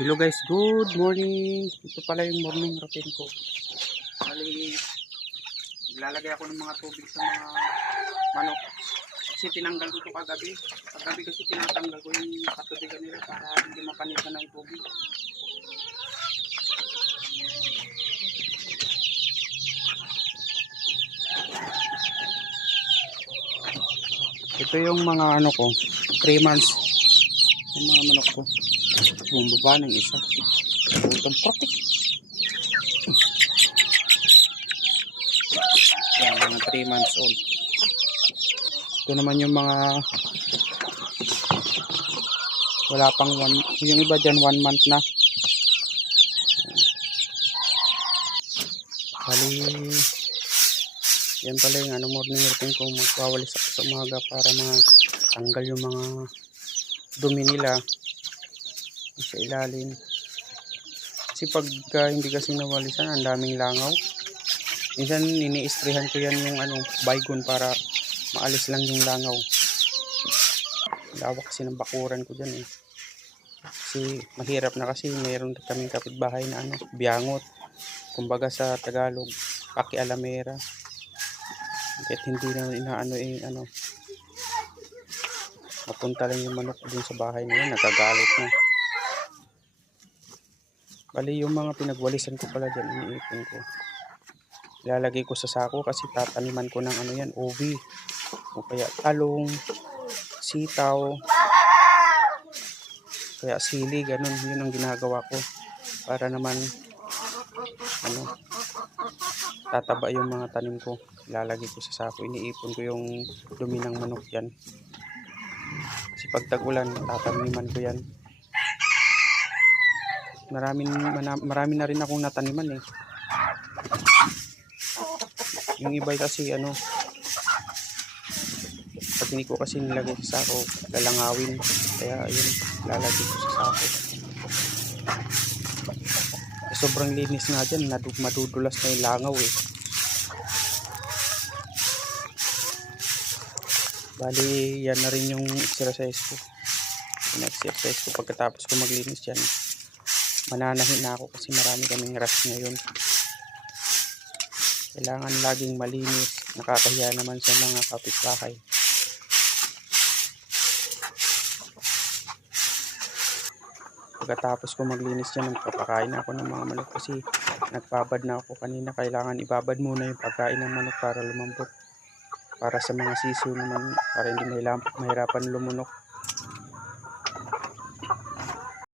Hello guys, good morning. Ito pala yung morning routine ko. Bali, naglalagay ako ng mga tubig sa mga manok. Kasi tinanggal ko ito kagabi. Kagabi kasi tinatanggal ko yung katubigan nila para hindi mapanitan ng tubig. Ito yung mga ano ko, 3 months. Yung mga manok ko. Bumaba ng isa. Itong protek. Yan, mga 3 months old. Ito naman yung mga wala pang yung iba dyan 1 month na. Bali, yan pala yung morning routine ko. Magwawalis ako sa umaga para matanggal yung mga dumi nila sa ilalim. Kasi pag hindi kasi nawalisan, ang daming langaw. Minsan ini-sprayhan ko yan yung baygon para maalis lang yung langaw. Lawak kasi ng bakuran ko dyan eh. Kasi mahirap na kasi mayroon kaming kapitbahay na biyangot. Kumbaga sa Tagalog, paki-alamera. Kahit hindi na mapunta lang yung manok dun sa bahay nila, nagagalit na. Bali yung mga pinagwalisan ko pala dyan, iniipon ko. Ilalagay ko sa sako kasi tataniman ko ng ubi. O kaya talong, sitaw, kaya sili, ganun. Yun ang ginagawa ko. Para naman, tataba yung mga tanim ko. Ilalagay ko sa sako, iniipon ko yung dumi ng manok yan. Kasi pag tag-ulan, tataniman ko yan. Marami na rin akong nataniman eh. Yung iba kasi pag hindi ko kasi nilagay sa sako, lalangawin. Kaya yun, lalagay ko sa sako. Sobrang linis nga dyan, madudulas na yung langaw eh. Bali, yan na rin yung exercise ko. Exercise ko pagkatapos ko maglinis yan. Mananahin na ako kasi marami kaming rush ngayon. Kailangan laging malinis. Nakakahiya naman sa mga kapitbahay. Pagkatapos ko maglinis yan, nagpapakain ako ng mga manok kasi nagbabad na ako kanina. Kailangan ibabad muna yung pagkain ng manok para lumambot. Para sa mga sisiw naman, para hindi mahirapan lumunok.